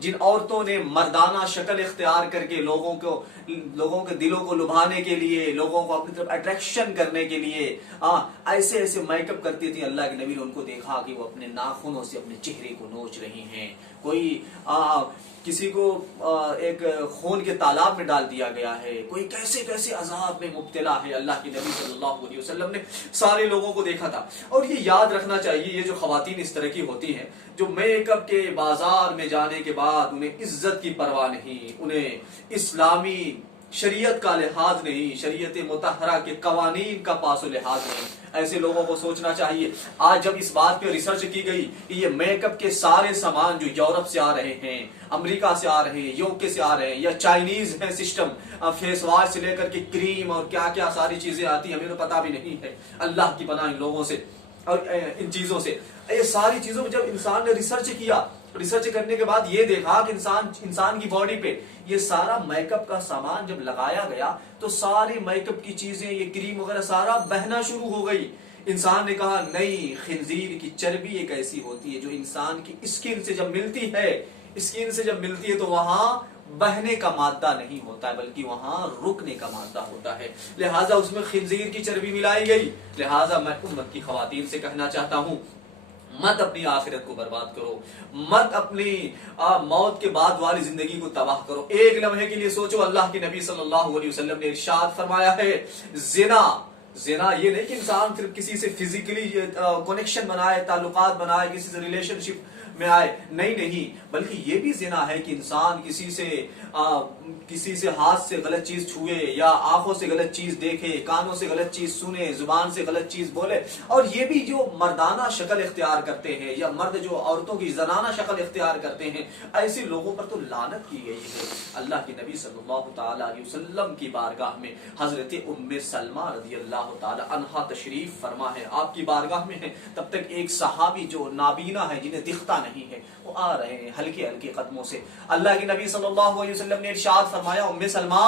جن عورتوں نے مردانہ شکل اختیار کر کے لوگوں کے دلوں کو لبھانے کے لیے، لوگوں کو اپنی طرف اٹریکشن کرنے کے لیے ایسے ایسے میک اپ کرتی تھی، اللہ کے نبی نے ان کو دیکھا کہ وہ اپنے ناخنوں سے اپنے چہرے کو نوچ رہی ہیں، کوئی کسی کو ایک خون کے تالاب میں ڈال دیا گیا ہے، کوئی کیسے کیسے عذاب میں مبتلا ہے۔ اللہ کے نبی صلی اللہ علیہ وسلم نے سارے لوگوں کو دیکھا تھا۔ اور یہ یاد رکھنا چاہیے، یہ جو خواتین اس طرح کی ہوتی ہیں، جو میک اپ کے بازار میں جانے کے بعد انہیں عزت کی پرواہ نہیں، انہیں اسلامی شریعت کا لحاظ نہیں، شریعت مطہرہ کے قوانین کا پاس و لحاظ نہیں، ایسے لوگوں کو سوچنا چاہیے۔ آج جب اس بات پہ ریسرچ کی گئی کہ یہ میک اپ کے سارے سامان جو یورپ سے آ رہے ہیں، امریکہ سے آ رہے ہیں، یوکے سے آ رہے ہیں، یا چائنیز ہے سسٹم، فیس واش سے لے کر کے کریم اور کیا کیا ساری چیزیں آتی ہیں، ہمیں تو پتہ بھی نہیں ہے، اللہ کی پناہ ان لوگوں سے اور ان چیزوں سے۔ یہ ساری چیزوں میں جب انسان نے ریسرچ کیا، ریسرچ کرنے کے بعد یہ دیکھا کہ انسان کی باڈی پہ یہ سارا میک اپ کا سامان جب لگایا گیا تو ساری میک اپ کی چیزیں، یہ کریم وغیرہ سارا بہنا شروع ہو گئی۔ انسان نے کہا نہیں، خنزیر کی چربی ایک ایسی ہوتی ہے جو انسان کی اسکن سے جب ملتی ہے تو وہاں بہنے کا مادہ نہیں ہوتا ہے، بلکہ وہاں رکنے کا مادہ ہوتا ہے، لہٰذا اس میں خنزیر کی چربی ملائی گئی۔ لہٰذا میں امت کی خواتین سے کہنا چاہتا ہوں، مت اپنی آخرت کو برباد کرو، مت اپنی موت کے بعد والی زندگی کو تباہ کرو۔ ایک لمحے کے لیے سوچو، اللہ کے نبی صلی اللہ علیہ وسلم نے ارشاد فرمایا ہے، زنا یہ نہیں کہ انسان صرف کسی سے فزیکلی کنیکشن بنائے، تعلقات بنائے، کسی سے ریلیشن شپ میں آئے، نہیں، بلکہ یہ بھی زنا ہے کہ انسان کسی سے ہاتھ سے غلط چیز چھوئے، یا آنکھوں سے غلط چیز دیکھے، کانوں سے غلط چیز سنے، زبان سے غلط چیز بولے۔ اور یہ بھی جو مردانہ شکل اختیار کرتے ہیں، یا مرد جو عورتوں کی زنانہ شکل اختیار کرتے ہیں، ایسے لوگوں پر تو لعنت کی گئی ہے۔ اللہ کے نبی صلی اللہ تعالی علیہ وسلم کی بارگاہ میں حضرت ام سلمہ رضی اللہ تعالی عنہا تشریف فرما ہے، آپ کی بارگاہ میں ہے، تب تک ایک صحابی جو نابینا ہے، جنہیں دکھتا نہیں ہے، وہ آ رہے ہیں ہلکے ہلکے قدموں سے۔ اللہ کے نبی صلی اللہ علیہ وسلم نے ارشاد فرمایا، ام سلمہ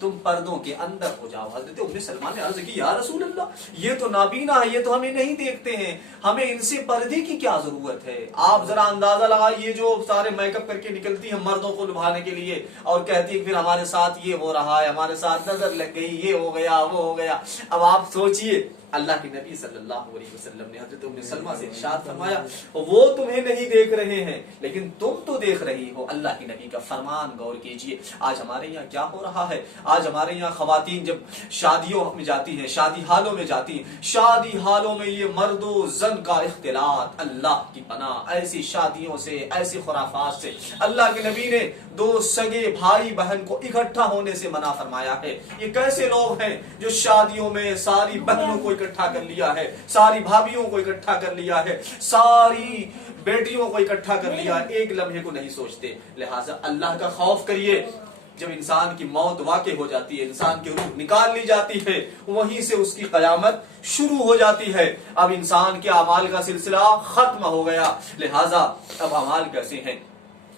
تم پردوں کے اندر ہو جاؤ۔ حضرت ام سلمہ نے عرض کی، یا رسول اللہ، یہ تو نابینا ہے، یہ تو ہمیں نہیں دیکھتے ہیں، ہمیں ان سے پردے کی کیا ضرورت ہے؟ آپ ذرا اندازہ لگائیے، جو سارے میک اپ کر کے نکلتی ہیں مردوں کو لبھانے کے لیے اور کہتی ہے پھر ہمارے ساتھ یہ ہو رہا ہے، ہمارے ساتھ نظر لگ گئی، یہ ہو گیا، وہ ہو گیا۔ اب آپ سوچئے، اللہ کے نبی صلی اللہ علیہ وسلم نے حضرت ام سلمہ سے ارشاد فرمایا، وہ تمہیں نہیں دیکھ رہے ہیں لیکن تم تو دیکھ رہی ہو۔ اللہ کے نبی کا فرمان غور کیجئے۔ آج ہمارے یہاں کیا ہو رہا ہے؟ آج ہمارے یہاں خواتین جب شادیوں میں جاتی ہیں، شادی حالوں میں جاتی ہیں، شادی حالوں میں یہ مرد و زن کا اختلاط، اللہ کی پناہ، ایسی شادیوں سے، ایسی خرافات سے اللہ کے نبی نے دو سگے بھائی بہن کو اکٹھا ہونے سے منع فرمایا ہے۔ یہ کیسے لوگ ہیں جو شادیوں میں ساری بہنوں کو اکٹھا کر لیا ہے، ساری بھابھیوں کو اکٹھا کر لیا ہے، ساری بیٹیوں کو اکٹھا کر لیا ہے، ایک لمحے کو نہیں سوچتے۔ لہٰذا اللہ کا خوف کریے۔ جب انسان کی موت واقع ہو جاتی ہے، انسان کی روح نکال لی جاتی ہے، وہیں سے اس کی قیامت شروع ہو جاتی ہے۔ اب انسان کے اعمال کا سلسلہ ختم ہو گیا، لہٰذا اب اعمال کیسے ہیں؟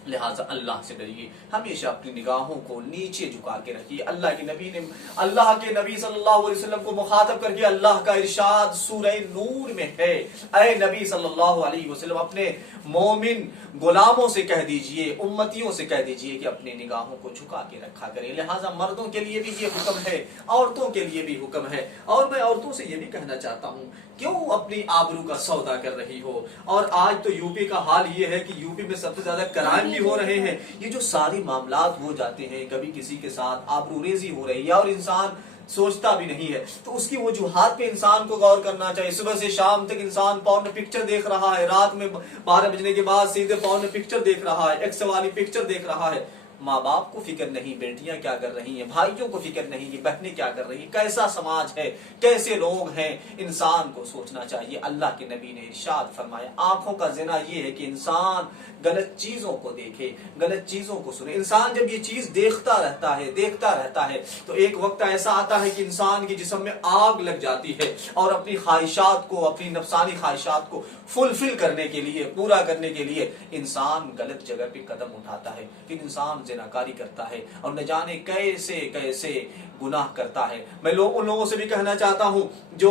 لہٰذا اللہ سے ڈریے، ہمیشہ اپنی نگاہوں کو نیچے جھکا کے رکھیے۔ اللہ کے نبی صلی اللہ علیہ وسلم کو مخاطب کر کے اللہ کا ارشاد سورہ نور میں ہے، اے نبی صلی اللہ علیہ وسلم، اپنے مومن غلاموں سے کہہ دیجئے، امتیوں سے کہہ دیجئے کہ اپنی نگاہوں کو جھکا کے رکھا کریں۔ لہٰذا مردوں کے لیے بھی یہ حکم ہے، عورتوں کے لیے بھی حکم ہے۔ اور میں عورتوں سے یہ بھی کہنا چاہتا ہوں، کیوں اپنی آبرو کا سودا کر رہی ہو؟ اور آج تو یو پی کا حال یہ ہے کہ یو پی میں سب سے زیادہ کرائم بھی ہو رہے ہیں۔ یہ جو ساری معاملات ہو جاتے ہیں، کبھی کسی کے ساتھ آبرو ریزی ہو رہی ہے اور انسان سوچتا بھی نہیں ہے، تو اس کی وجوہات پہ انسان کو غور کرنا چاہیے۔ صبح سے شام تک انسان پورن پکچر دیکھ رہا ہے، رات میں 12 بجنے کے بعد سیدھے پورن پکچر دیکھ رہا ہے، ایکس والی پکچر دیکھ رہا ہے۔ ماں باپ کو فکر نہیں، بیٹیاں کیا کر رہی ہیں، بھائیوں کو فکر نہیں کہ بہنیں کیا کر رہی ہیں، کیسا سماج ہے، کیسے لوگ ہیں، انسان کو سوچنا چاہیے۔ اللہ کے نبی نے ارشاد فرمایا، آنکھوں کا زنا یہ ہے کہ انسان غلط چیزوں کو دیکھے، غلط چیزوں کو سنے۔ انسان جب یہ چیز دیکھتا رہتا ہے تو ایک وقت ایسا آتا ہے کہ انسان کے جسم میں آگ لگ جاتی ہے، اور اپنی خواہشات کو، اپنی نفسانی خواہشات کو فلفل کرنے کے لیے، پورا کرنے کے لیے انسان غلط جگہ پہ قدم اٹھاتا ہے، پھر انسان زناکاری کرتا ہے اور نہ جانے کیسے کیسے گناہ کرتا ہے۔ میں ان لوگوں سے بھی کہنا چاہتا ہوں جو